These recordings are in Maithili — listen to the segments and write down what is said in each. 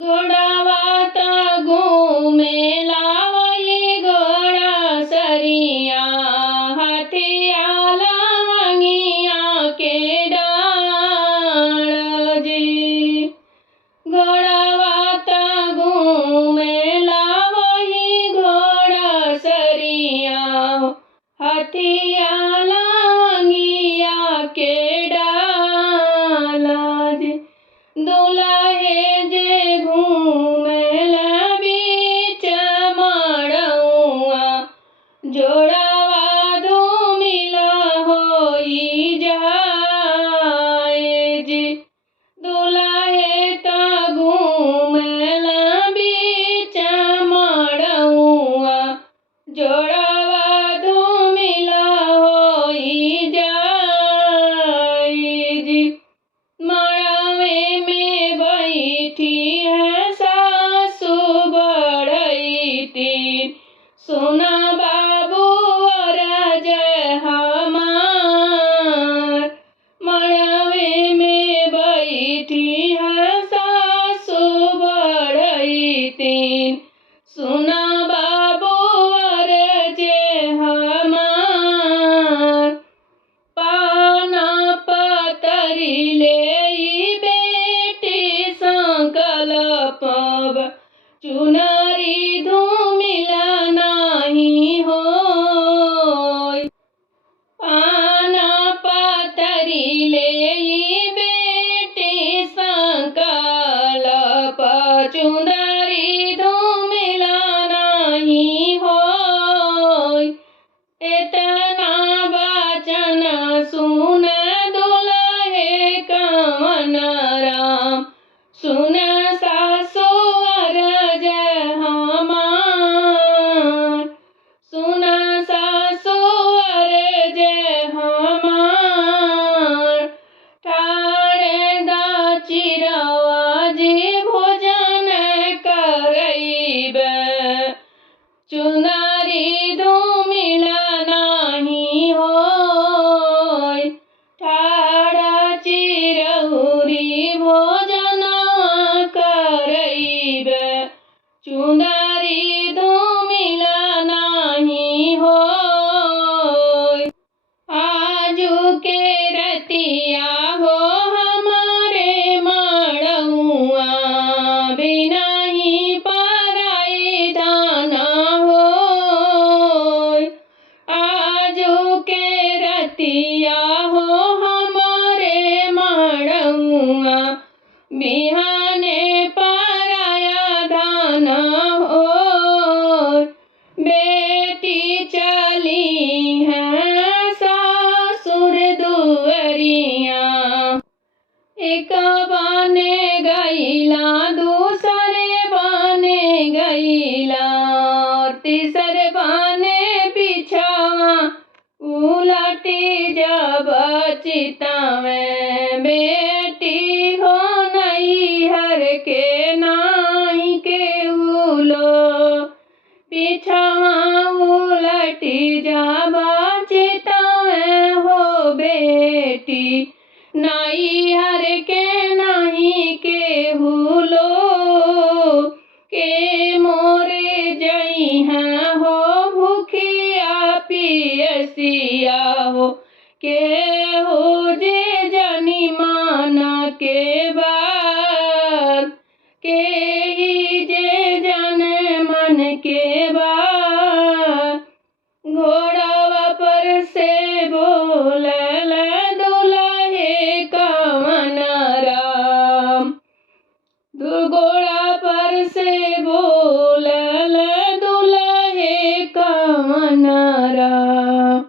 घोड़वा त घूमेला वही घोड़ा सरिया, हाथिया लवंगिया के डाल जी। घोड़वा त घूमेला वही घोड़ा सरिया, हाथिया लवंगिया के डाल जी। दुलहे जे घूमेला बीच मड़उआ, जोड़वा धूमिला होई जाए जी। दुलहे त घूमेला बीच मड़उआ, जोड़वा धूमिला होई जाए जी। मड़वे में बैठी है सासु बड़ैती, सुना बाबू अरज हमार। मड़वे में बैठी है सासु बड़ैती, सुना बाबू अरज हमार। पाना पतरी ले बेटी संकल्पब, चुनरी धूमिला नाही होय। पाना पतरी ले बेटी संकल्प, चुनरी धूमिला नाही होय। इतना वचन सुन दुलहे कवन राम, सुन सासु अरज हमार। सुन सासु अरज हमार। ठाणे दा चिरवा जी भोजन करैबे, चुनरी धूमिला नाही होय। ठाड़ा चिरौरी भोजन करैबे, चुनरी धूमिला नाही होय। आजू के रतिया हो हमारे मड़उआ, बिनाही पराई दाना होय। आजू के रतिया हो हमारे मड़उआ, बिहाने पराया दाना होय। बेटी चली है सासुर दुअरिया, एक बने गईला दूसरे बने गईला, और तीसरे बने पिछवा उलटी जब चितावे। बेटी हो नैहर के नाही के उलो, पिछवा उलटी जब चितावे हो बेटी, नैहर के नहीं के हुलो। के मोरे जई हैं हो भूखिया पियसिया हो, के हो जे जनी माना के बाद, के ही जे जन मन के बाद। घोड़वा पर से बोलल दुलहे कवन राम, घोड़ा पर से बोलल दुलहे कवन राम।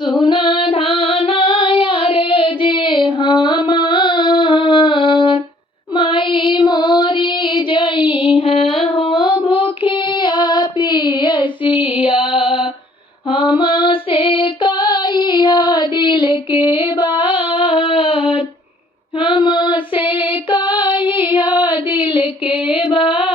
सुना धाना यार जे हमार, माई मोरी जई है हो भूखिया पियसिया। हमसे कहिया दिल के बात, हमसे कहिया दिल के बात।